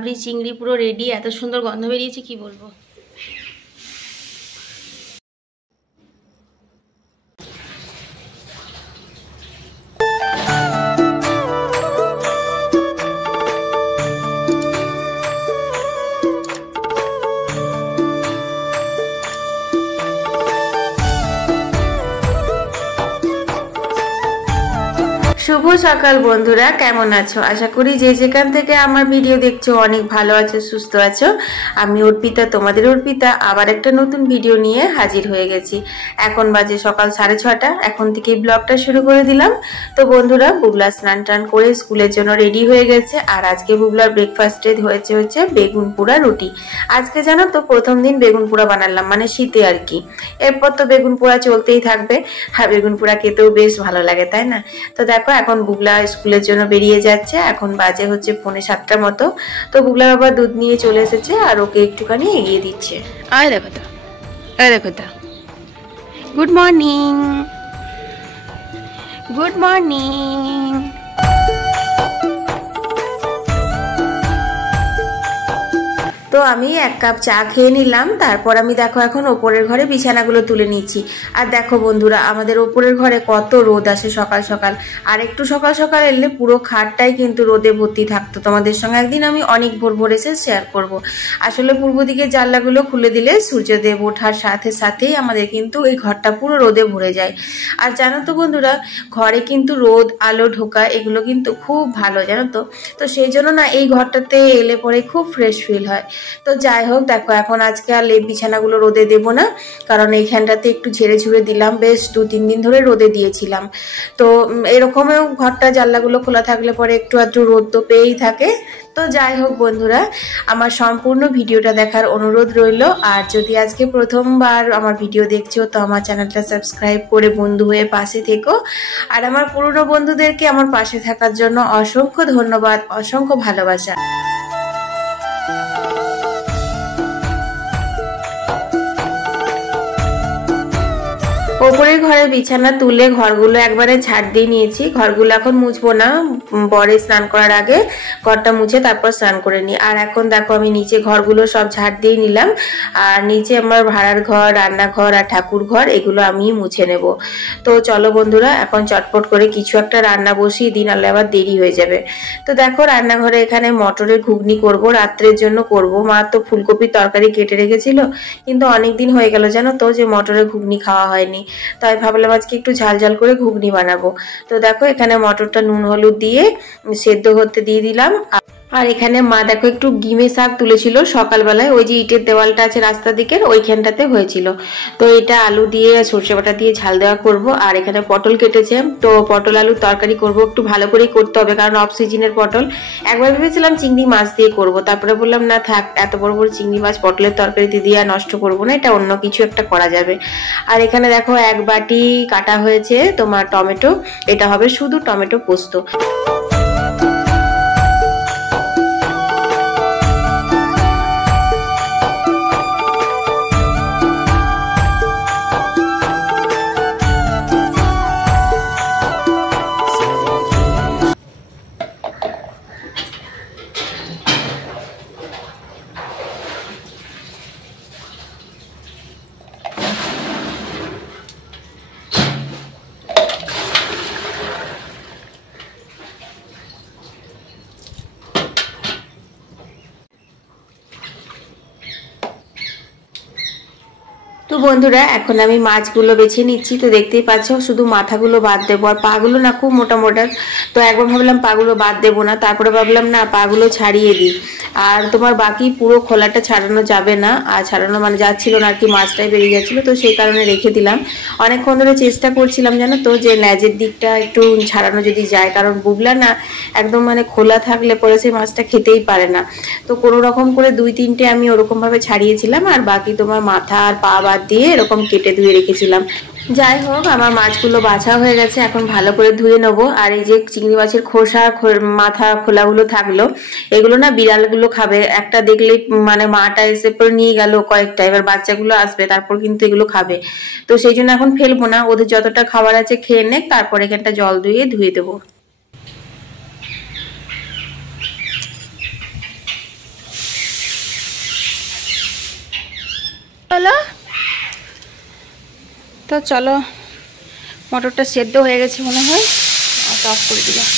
রাবড়ি চিংড়ি পুরো রেডি, এত সুন্দর গন্ধ বেরিয়েছে কি বলবো। শুভ সকাল বন্ধুরা, কেমন আছো? আশা করি যে যেখান থেকে আমার ভিডিও দেখছো অনেক ভালো আছো, সুস্থ আছো। আমি অর্পিতা, তোমাদের অর্পিতা, আবার একটা নতুন ভিডিও নিয়ে হাজির হয়ে গেছি। এখন বাজে সকাল 6:30, এখন থেকে ব্লগটা শুরু করে দিলাম। তো বন্ধুরা, বুবলা স্নান টান করে স্কুলের জন্য রেডি হয়ে গেছে। আর আজকে বুবলার ব্রেকফাস্টে হচ্ছে বেগুন পোড়া রুটি। আজকে জানো তো প্রথম দিন বেগুন পোড়া বানালাম, মানে শীতে আর কি। এরপর তো বেগুন পোড়া চলতেই থাকবে, আর বেগুন পোড়া খেতেও বেশ ভালো লাগে, তাই না? তো দেখো এখন বুবলা স্কুলের জন্য বেরিয়ে যাচ্ছে। এখন বাজে হচ্ছে 6:45 মতো। তো বুবলা বাবা দুধ নিয়ে চলে এসেছে আর ওকে একটুখানি এগিয়ে দিচ্ছে। আয় দেখো তো, আয় দেখো তো। Good morning, good morning. তো আমি 1 কাপ চা খেয়ে নিলাম। তারপর আমি দেখো এখন ওপরের ঘরে বিছানাগুলো তুলে নিচ্ছি। আর দেখো বন্ধুরা, আমাদের ওপরের ঘরে কত রোদ আসে সকাল সকাল। আর একটু সকাল সকাল এলে পুরো খাটটাই কিন্তু রোদে ভর্তি থাকতো। তোমাদের সঙ্গে একদিন আমি অনেক ভোর ভোর এসে শেয়ার করব। আসলে পূর্ব দিকে জানলাগুলো খুলে দিলে সূর্যদেব ওঠার সাথে সাথেই আমাদের কিন্তু এই ঘরটা পুরো রোদে ভরে যায়। আর জানো তো বন্ধুরা, ঘরে কিন্তু রোদ আলো ঢোকা এগুলো কিন্তু খুব ভালো, জানো তো। তো সেই জন্য না এই ঘরটাতে এলে পরে খুব ফ্রেশ ফিল হয়। তো যাই হোক, দেখো এখন আজকে আর লেপ বিছানাগুলো রোদে দেব না, কারণ এইখানটাতে একটু ঝেড়ে ঝুড়ে দিলাম। বেশ 2-3 দিন ধরে রোদে দিয়েছিলাম। তো এরকমও ঘরটা জানলাগুলো খোলা থাকলে পরে একটু আধটু রোদ তো পেয়েই থাকে। তো যাই হোক বন্ধুরা, আমার সম্পূর্ণ ভিডিওটা দেখার অনুরোধ রইল। আর যদি আজকে প্রথমবার আমার ভিডিও দেখছো তো আমার চ্যানেলটা সাবস্ক্রাইব করে বন্ধু হয়ে পাশে থেকো। আর আমার পুরনো বন্ধুদেরকে আমার পাশে থাকার জন্য অসংখ্য ধন্যবাদ, অসংখ্য ভালোবাসা। ওপরের ঘরে বিছানা তুলে ঘরগুলো একবারে ঝাড় দিয়ে নিয়েছি। ঘরগুলো এখন মুছবো না, বরে স্নান করার আগে ঘরটা মুছে তারপর স্নান করে নিই। আর এখন দেখো আমি নিচে ঘরগুলো সব ঝাড় দিয়ে নিলাম। আর নিচে আমার ভাড়ার ঘর, রান্নাঘর আর ঠাকুর ঘর এগুলো আমি মুছে নেব। তো চলো বন্ধুরা, এখন চটপট করে কিছু একটা রান্না বসিয়ে দিই, নাহলে আবার দেরি হয়ে যাবে। তো দেখো রান্নাঘরে এখানে মটরের ঘুগনি করব, রাত্রের জন্য করব। মা তো ফুলকপির তরকারি কেটে রেখেছিল, কিন্তু অনেকদিন হয়ে গেল জানো তো যে মটরের ঘুগনি খাওয়া হয়নি। তাই ভাবলাম আজকে একটু ঝাল ঝাল করে ঘুগনি বানাবো। তো দেখো এখানে মটরটা নুন হলুদ দিয়ে সেদ্ধ করতে দিয়ে দিলাম। আর এখানে মা দেখো একটু গিমে শাক তুলেছিল সকালবেলায়, ওই যে ইটের দেওয়ালটা আছে রাস্তা দিকের ওইখানটাতে হয়েছিল। তো এটা আলু দিয়ে সর্ষে বাটা দিয়ে ঝাল দেওয়া করব। আর এখানে পটল কেটেছে, তো পটল আলুর তরকারি করব। একটু ভালো করেই করতে হবে, কারণ অফ সিজনের পটল। একবার ভেবেছিলাম চিংড়ি মাছ দিয়ে করব, তারপরে বললাম না থাক, এত বড় বড় চিংড়ি মাছ পটলের তরকারিতে দিয়ে আর নষ্ট করবো না, এটা অন্য কিছু একটা করা যাবে। আর এখানে দেখো 1 বাটি কাটা হয়েছে তোমার টমেটো, এটা হবে শুধু টমেটো পোস্ত। তো বন্ধুরা এখন আমি মাছগুলো বেছে নিচ্ছি। তো দেখতেই পাচ্ছ শুধু মাথাগুলো বাদ দেবো, আর পাগুলো না খুব মোটা মোটা। তো একবার ভাবলাম পাগুলো বাদ দেবো না, তারপরে ভাবলাম না পাগুলো ছাড়িয়ে দিই। আর তোমার বাকি পুরো খোলাটা ছাড়ানো যাবে না, আর ছাড়ানো মানে যাচ্ছিল না আর কি, মাছটাই বেরিয়ে যাচ্ছিলো, তো সেই কারণে রেখে দিলাম। অনেকক্ষণ ধরে চেষ্টা করছিলাম জানো তো যে লেজের দিকটা একটু ছাড়ানো যদি যায়, কারণ বুবলা না একদম মানে খোলা থাকলে পরে সেই মাছটা খেতেই পারে না। তো কোনো রকম করে 2-3টে আমি ওরকমভাবে ছাড়িয়েছিলাম, আর বাকি তোমার মাথা আর পা বাদ দিয়ে এরকম কেটে ধুয়ে রেখেছিলাম। যাই হোক আমার মাছগুলো বাছা হয়ে গেছে, এখন ভালো করে ধুয়ে নেবো। আর এই যে চিংড়ি মাছের খোসা মাথা খোলাগুলো থাকলো, এগুলো না বিড়ালগুলো খাবে। একটা দেখলেই মানে মাটা এসে পরে নিয়ে গেল কয়েকটা, এবার বাচ্চাগুলো আসবে তারপর কিন্তু এগুলো খাবে। তো সেই জন্য এখন ফেলবো না, ওদের যতটা খাবার আছে খেয়ে নেক, তারপর এখানটা জল ধুয়ে দেবো। হলো তো চলো, মটরটা সেদ্ধ হয়ে গেছে মনে হয়, অফ করে দিলাম।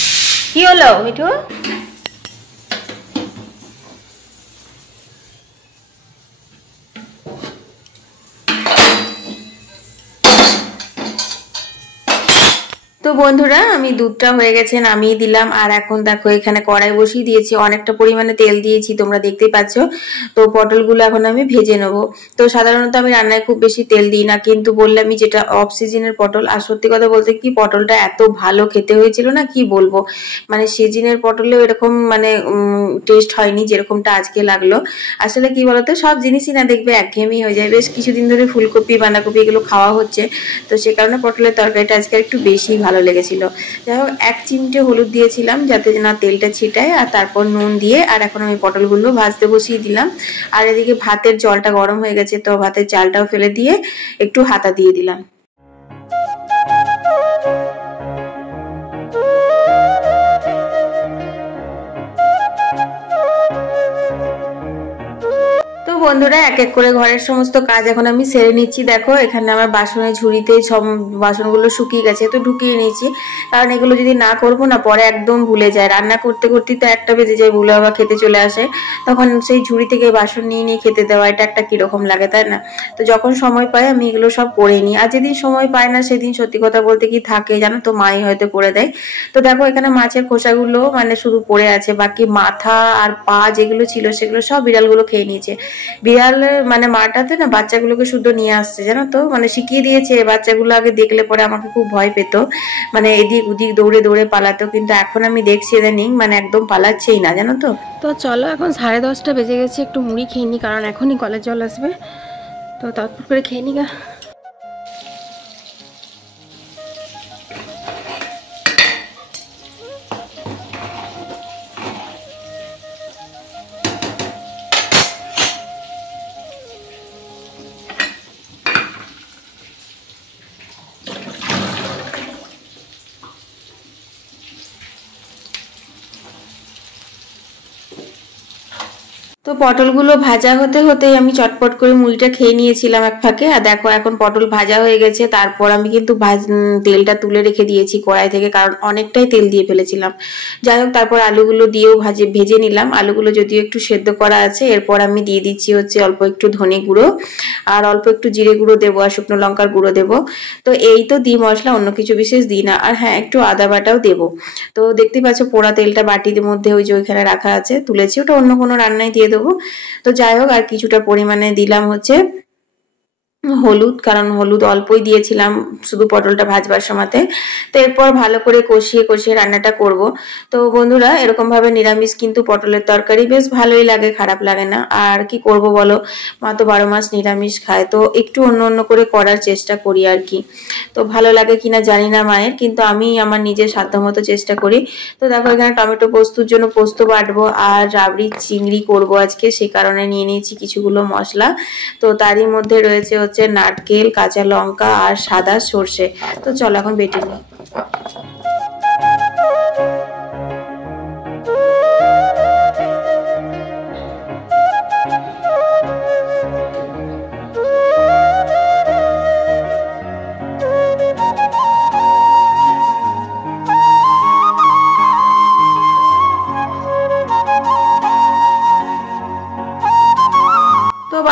কি হলো মিঠু? তো বন্ধুরা আমি দুধটা হয়ে গেছে নামিয়ে দিলাম। আর এখন দেখো এখানে কড়াই বসিয়ে দিয়েছি, অনেকটা পরিমাণে তেল দিয়েছি, তোমরা দেখতেই পাচ্ছ। তো পটলগুলো এখন আমি ভেজে নেব। তো সাধারণত আমি রান্নায় খুব বেশি তেল দিই না, কিন্তু বললামই যেটা অফ সিজনের পটল। আর সত্যি কথা বলতে কি, পটলটা এত ভালো খেতে হয়েছিল না, কি বলবো। মানে সিজনের পটলেও এরকম মানে টেস্ট হয়নি যেরকমটা আজকে লাগলো। আসলে কি বলতো, সব জিনিসই না দেখবে একঘেয়েমি হয়ে যায়। বেশ কিছুদিন ধরে ফুলকপি বাঁধাকপি এগুলো খাওয়া হচ্ছে, তো সে কারণে পটলের তরকারিটা আজকে একটু বেশি ভালো লেগেছিল। যাই হোক, 1 চিমটে হলুদ দিয়েছিলাম যাতে না তেলটা ছিটায়, আর তারপর নুন দিয়ে আর এখন আমি পটলগুলো ভাজতে বসিয়ে দিলাম। আর এদিকে ভাতের জলটা গরম হয়ে গেছে, তো ভাতের চালটাও ফেলে দিয়ে একটু হাতা দিয়ে দিলাম। তো বন্ধুরা এক এক করে ঘরের সমস্ত কাজ এখন আমি সেরে নিচ্ছি। দেখো এখানে আমার বাসনের ঝুড়িতে সব বাসনগুলো শুকিয়ে গেছে, তো ঢুকিয়ে নিয়েছি। কারণ এগুলো যদি না করবো না, পরে একদম ভুলে যায়। রান্না করতে করতেই তো 1টা বেজে যায়, ভুলে আবার খেতে চলে আসে। তখন সেই ঝুড়ি থেকে বাসন নিয়ে নিয়ে খেতে দেওয়া, এটা একটা কিরকম লাগে, তাই না? তো যখন সময় পাই আমি এগুলো সব করে নিই। আর যেদিন সময় পায় না সেদিন সত্যি কথা বলতে কি থাকে জানো তো, মাই হয়তো করে দেয়। তো দেখো এখানে মাছের খোসাগুলো মানে শুধু পড়ে আছে, বাকি মাথা আর পা যেগুলো ছিল সেগুলো সব বিড়ালগুলো খেয়ে নিয়েছে। বিড়াল মানে মাটাতে না বাচ্চাগুলোকে শুদ্ধ নিয়ে আসছে, জানো তো, মানে শিখিয়ে দিয়েছে। বাচ্চাগুলো আগে দেখলে পরে আমাকে খুব ভয় পেত, মানে এদিক ওদিক দৌড়ে দৌড়ে পালাতো, কিন্তু এখন আমি দেখছি ইদানিং মানে একদম পালাচ্ছেই না, জানো তো। তো চলো এখন 10:30 বেজে গেছে, একটু মুড়ি খেয়ে নিই, কারণ এখনই কলের জল আসবে। তো তারপর করে খেয়ে নিই গা। তো পটলগুলো ভাজা হতে হতেই আমি চটপট করে মুড়িটা খেয়ে নিয়েছিলাম এক ফাঁকে। আর দেখো এখন পটল ভাজা হয়ে গেছে, তারপর আমি কিন্তু তেলটা তুলে রেখে দিয়েছি কড়াই থেকে, কারণ অনেকটাই তেল দিয়ে ফেলেছিলাম। যাই হোক, তারপর আলুগুলো দিয়েও ভেজে নিলাম। আলুগুলো যদিও একটু সেদ্ধ করা আছে। এরপর আমি দিয়ে দিচ্ছি হচ্ছে অল্প একটু ধনে গুঁড়ো, আর অল্প একটু জিরে গুঁড়ো দেবো, আর শুকনো লঙ্কার গুঁড়ো দেবো। তো এই তো দিই মশলা, অন্য কিছু বিশেষ দিই না। আর হ্যাঁ, একটু আদা বাটাও দেবো। তো দেখতে পাচ্ছ পোড়া তেলটা বাটির মধ্যে ওই যে ওইখানে রাখা আছে, তুলেছি, ওটা অন্য কোনো রান্নায় দিয়ে দেবো। তো যাই হোক, আর কিছুটা পরিমাণে দিলাম হচ্ছে হলুদ, কারণ হলুদ অল্পই দিয়েছিলাম শুধু পটলটা ভাজবার সময়তে। তো এরপর ভালো করে কষিয়ে কষিয়ে রান্নাটা করব। তো বন্ধুরা এরকম ভাবে নিরামিষ কিন্তু পটলের তরকারি বেশ ভালোই লাগে, খারাপ লাগে না। আর কি করব বলো, মা তো 12 মাস নিরামিষ খায়, তো একটু অন্য অন্য করে করার চেষ্টা করি আর কি। তো ভালো লাগে কিনা জানি না মায়ের, কিন্তু আমি আমার নিজের সাধ্যমতো চেষ্টা করি। তো দেখো এখানে টমেটো পোস্তর জন্য পোস্ত বাটবো, আর রাবড়ি চিংড়ি করব আজকে, সে কারণে নিয়ে নিয়েছি কিছুগুলো মশলা। তো তারই মধ্যে রয়েছে হচ্ছে নারকেল, কাঁচা লঙ্কা আর সাদা সর্ষে। তো চলো এখন বেটে নিই।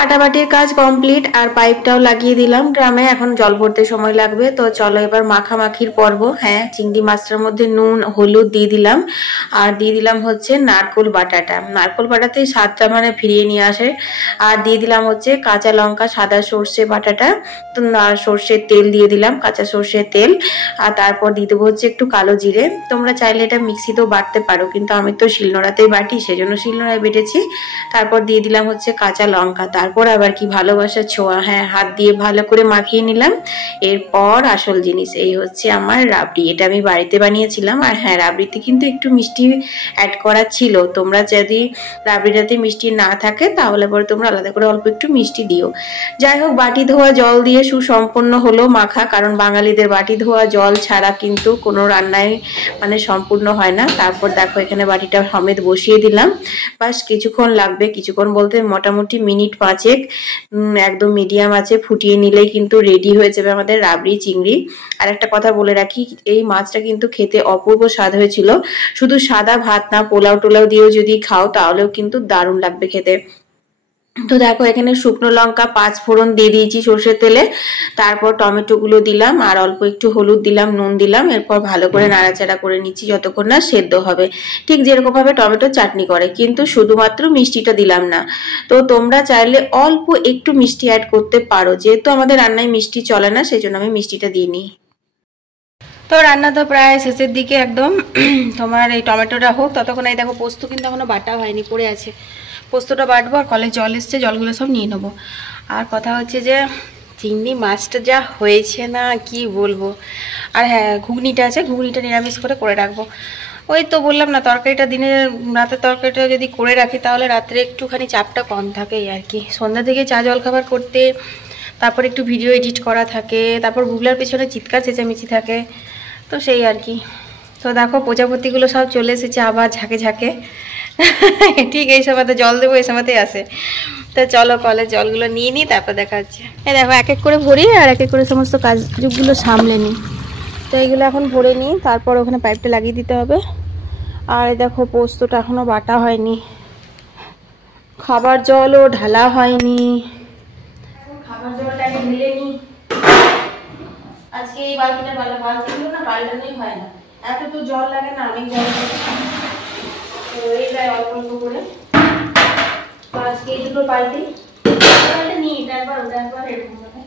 বাটাবাটির কাজ কমপ্লিট, আর পাইপটাও লাগিয়ে দিলাম ড্রামে। এখন জল ভরতে সময় লাগবে। তো চলো এবার মাখামাখির পর্ব। হ্যাঁ, চিংড়ি মাছটার মধ্যে নুন হলুদ দিয়ে দিলাম, আর দিয়ে দিলাম হচ্ছে নারকোল বাটাটা। নারকোল বাটাতেই স্বাদটা মানে ফিরিয়ে নিয়ে আসে। আর দিয়ে দিলাম হচ্ছে কাঁচা লঙ্কা, সাদা সর্ষে বাটাটা, তো সর্ষের তেল দিয়ে দিলাম, কাঁচা সর্ষের তেল। আর তারপর দিয়ে দেবো হচ্ছে একটু কালো জিরে। তোমরা চাইলে এটা মিক্সিতেও বাটতে পারো, কিন্তু আমি তো শিলনোড়াতেই বাটি, সেজন্য শিলনোড়ায় বেটেছি। তারপর দিয়ে দিলাম হচ্ছে কাঁচা লঙ্কা, তারপর আবার কি ভালোবাসার ছোঁয়া, হ্যাঁ, হাত দিয়ে ভালো করে মাখিয়ে নিলাম। এরপর আসল জিনিস, এই হচ্ছে আমার রাবড়ি। এটা আমি বাড়িতে বানিয়েছিলাম। আর হ্যাঁ, রাবড়িতে কিন্তু একটু মিষ্টি অ্যাড করা ছিল। তোমরা যদি রাবড়িটাতে মিষ্টি না থাকে তাহলে পরে তোমরা আলাদা করে অল্প একটু মিষ্টি দিও। যাই হোক, বাটি ধোয়া জল দিয়ে সুসম্পন্ন হলো মাখা, কারণ বাঙালিদের বাটি ধোয়া জল ছাড়া কিন্তু কোনো রান্নায় মানে সম্পূর্ণ হয় না। তারপর দেখো এখানে বাটিটা সমেত বসিয়ে দিলাম। বাস কিছুক্ষণ লাগবে, কিছুক্ষণ বলতে মোটামুটি মিনিট 5 আঁচে একদম মিডিয়াম আঁচে ফুটিয়ে নিলেই কিন্তু রেডি হয়ে যাবে আমাদের রাবড়ি চিংড়ি। আর একটা কথা বলে রাখি, এই মাছটা কিন্তু খেতে অপূর্ব স্বাদ হয়েছিল। শুধু সাদা ভাত না, পোলাও টোলাও দিয়েও যদি খাও তাহলেও কিন্তু দারুণ লাগবে খেতে। তো দেখো এখানে শুকনো লঙ্কা 5 ফোড়ন দিয়ে দিয়েছি সর্ষের তেলে, তারপর টমেটো গুলো দিলাম আর অল্প একটু হলুদ দিলাম, নুন দিলাম, এরপর ভালো করে নাড়াচাড়া করে নিচ্ছি যতক্ষণ না সেদ্ধ হবে, ঠিক যেরকম ভাবে টমেটো চাটনি করে, কিন্তু শুধুমাত্র মিষ্টিটা দিলাম না। তো তোমরা চাইলে অল্প একটু মিষ্টি অ্যাড করতে পারো, যেহেতু আমাদের রান্নায় মিষ্টি চলে না সেই জন্য আমি মিষ্টিটা দিইনি। তো রান্না তো প্রায় শেষের দিকে একদম। তোমার এই টমেটোটা হোক ততক্ষণ। এই দেখো পোস্ত কিন্তু এখনো বাটা হয়নি, পড়ে আছে। পোস্তটা বাটবো আর কলে জল এসছে, জলগুলো সব নিয়ে নেবো। আর কথা হচ্ছে যে চিংড়ি মাছটা যা হয়েছে না কি বলবো। আর হ্যাঁ, ঘুগনিটা আছে, ঘুগনিটা নিরামিষ করে রাখবো। ওই তো বললাম না, তরকারিটা রাতের তরকারিটা যদি করে রাখি তাহলে রাত্রে একটুখানি চাপটা কম থাকে আর কি। সন্ধ্যা থেকে চা জল খাবার করতে, তারপর একটু ভিডিও এডিট করা থাকে, তারপর গুগলার পিছনে চিৎকার চেঁচামেচি থাকে, তো সেই আর কি। তো দেখো প্রজাপতিগুলো সব চলে এসেছে আবার ঝাঁকে ঝাঁকে। ঠিক এই সময়তে জল দেবো, এই সময়তেই আসে। তো চলো কলের জলগুলো নিয়ে নিই, তারপর দেখা হচ্ছে। এই দেখো এক এক করে ভরি আর এক এক করে সমস্ত কাজগুলো সামলে নিই। তো এইগুলো এখন ভরে নিই, তারপর ওখানে পাইপটা লাগিয়ে দিতে হবে। আর দেখো পোস্তটা এখনও বাটা হয়নি, খাবার জলও ঢালা হয়নি। এখন খাবার জলটা ঢেলে নিই। আজকে এই বালতিগুলো না পাল্টানোই হয় না, এত তো জল লাগে না, অনেক জল লাগে, এই যায় অল্প অল্প করে। তো আজকে এই দুটো পাল্টি নিই, এটা একবার ওটা একবার, এরকম ভাবে।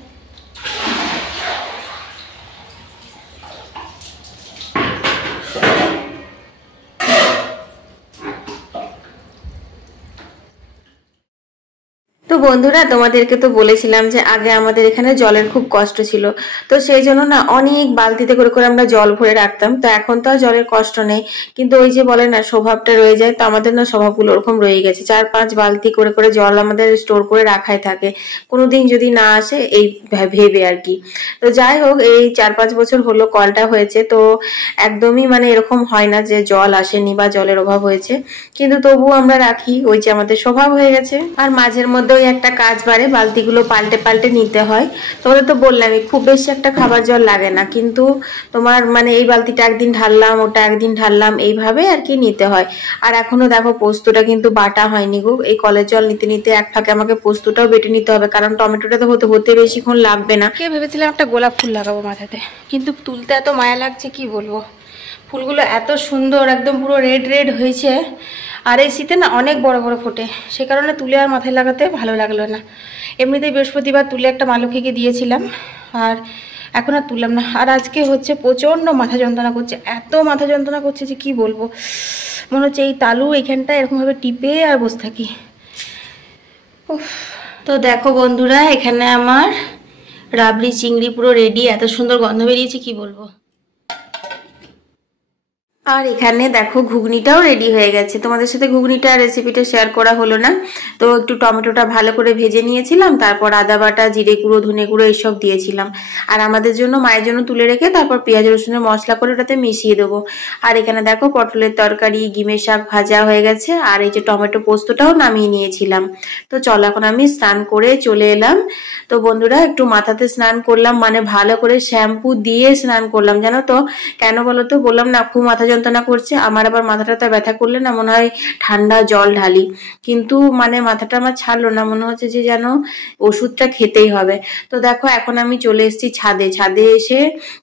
তো বন্ধুরা তোমাদেরকে তো বলেছিলাম যে আগে আমাদের এখানে জলের খুব কষ্ট ছিল, তো সেই জন্য না অনেক বালতিতে করে করে আমরা জল ভরে রাখতাম। তো এখন তো আর জলের কষ্ট নেই, কিন্তু ওই যে বলে না স্বভাবটা রয়ে যায়, তো আমাদের না স্বভাবগুলো ওরকম রয়ে গেছে। 4-5 বালতি করে করে জল আমাদের স্টোর করে রাখাই থাকে, কোনোদিন যদি না আসে এই ভেবে আর কি। তো যাই হোক, এই 4-5 বছর হলো কলটা হয়েছে, তো একদমই মানে এরকম হয় না যে জল আসেনি বা জলের অভাব হয়েছে, কিন্তু তবুও আমরা রাখি, ওই যে আমাদের স্বভাব হয়ে গেছে। আর মাঝের মধ্যে ওই একটা কাজ বাড়ে, বালতিগুলো পাল্টে পাল্টে নিতে হয়। তোমাদের তো বললামই খুব বেশি একটা খাবার জল লাগে না, কিন্তু তোমার মানে এই বালতিটা একদিন ঢাললাম, ওটা একদিন ঢাললাম, এইভাবে আর কি নিতে হয়। আর এখনো দেখো পোস্তটা কিন্তু বাটা হয়নি গো, এই কলের জল নিতে নিতে এক ফাঁকে আমাকে পোস্তটাও বেটে নিতে হবে, কারণ টমেটোটা তো হতে বেশিক্ষণ লাগবে না। কে ভেবেছিলাম একটা গোলাপ ফুল লাগাবো মাথাতে, কিন্তু তুলতে এত মায়া লাগছে কি বলবো। ফুলগুলো এত সুন্দর, একদম পুরো রেড রেড হয়েছে, আর এই শীতে না অনেক বড় বড় ফোটে, সে কারণে তুলে আর মাথায় লাগাতে ভালো লাগলো না। এমনিতেই বৃহস্পতিবার তুলে একটা মা লক্ষ্মীকে দিয়েছিলাম, আর এখন আর তুললাম না। আর আজকে হচ্ছে প্রচণ্ড মাথা যন্ত্রণা করছে, এত মাথা যন্ত্রণা করছে যে কি বলবো। মনে হচ্ছে এই তালু এইখানটা এরকমভাবে টিপে আর বসে থাকি। তো দেখো বন্ধুরা, এখানে আমার রাবড়ি চিংড়ি পুরো রেডি, এত সুন্দর গন্ধ বেরিয়েছে কি বলবো। আর এখানে দেখো ঘুগনিটাও রেডি হয়ে গেছে। তোমাদের সাথে ঘুগনিটা রেসিপিটা শেয়ার করা হলো না, তো একটু টমেটোটা ভালো করে ভেজে নিয়েছিলাম, তারপর আদা বাটা, জিরে গুঁড়ো, ধনে গুঁড়ো এইসব দিয়েছিলাম। আর আমাদের জন্য, মায়ের জন্য তুলে রেখে তারপর পেঁয়াজ রসুনের মশলা করে ওটাতে মিশিয়ে দেবো। আর এখানে দেখো পটলের তরকারি, গিমের শাক ভাজা হয়ে গেছে, আর এই যে টমেটো পোস্তটাও নামিয়ে নিয়েছিলাম। তো চলো এখন আমি স্নান করে চলে এলাম। তো বন্ধুরা একটু মাথাতে স্নান করলাম, মানে ভালো করে শ্যাম্পু দিয়ে স্নান করলাম, জানো তো কেন বলো তো? বললাম না খুব মাথা যন্ত্রণা করছে আমার, আবার মাথাটা ব্যথা করলে না মনে হয় ঠান্ডা জল ঢালি, কিন্তু মানে মাথাটা আমার ছাড়লো না, মনে হচ্ছে যে যেন ওষুধটা খেতেই হবে। তো দেখো এখন আমি চলে এসেছি ছাদে। ছাদে এসে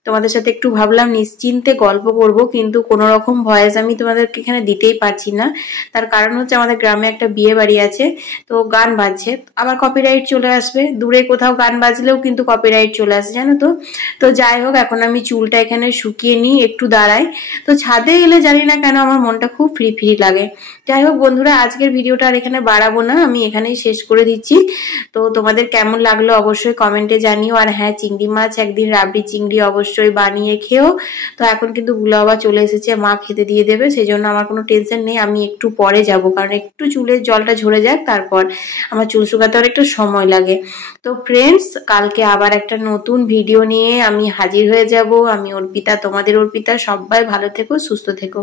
তোমাদের সাথে একটু ভাবলাম নিশ্চিন্তে গল্প করব, কিন্তু কোনো রকম ভয়েস আমি তোমাদেরকে এখানে দিতেই পারছি না। তার কারণ হচ্ছে আমাদের গ্রামে একটা বিয়ে বাড়ি আছে, তো গান বাজছে, আবার কপিরাইট চলে আসবে। দূরে কোথাও গান বাজলেও কিন্তু কপিরাইট চলে আসে, জানো তো। তো যাই হোক, এখন আমি চুলটা এখানে শুকিয়ে নিই, একটু দাঁড়াই। তো ছাদে এলে জানি না কেন আমার মনটা খুব ফ্রি ফ্রি লাগে। যাই হোক বন্ধুরা, আজকের ভিডিওটা আর এখানে বাড়াবো না, আমি এখানেই শেষ করে দিচ্ছি। তো তোমাদের কেমন লাগলো অবশ্যই কমেন্টে জানিও। আর হ্যাঁ, চিংড়ি মাছ একদিন রাবড়ি চিংড়ি অবশ্যই বানিয়ে খেও। তো এখন কিন্তু বুলা বাবা চলে এসেছে, মা খেতে দিয়ে দেবে, সেই জন্য আমার কোনো টেনশন নেই। আমি একটু পরে যাব, কারণ একটু চুলের জলটা ঝরে যাক, তারপর আমার চুল শুকাতে অনেকটা সময় লাগে। তো ফ্রেন্ডস, কালকে আবার একটা নতুন ভিডিও নিয়ে আমি হাজির হয়ে যাব। আমি অর্পিতা, তোমাদের অর্পিতা। সবাই ভালো থেকো, সুস্থ থেকো।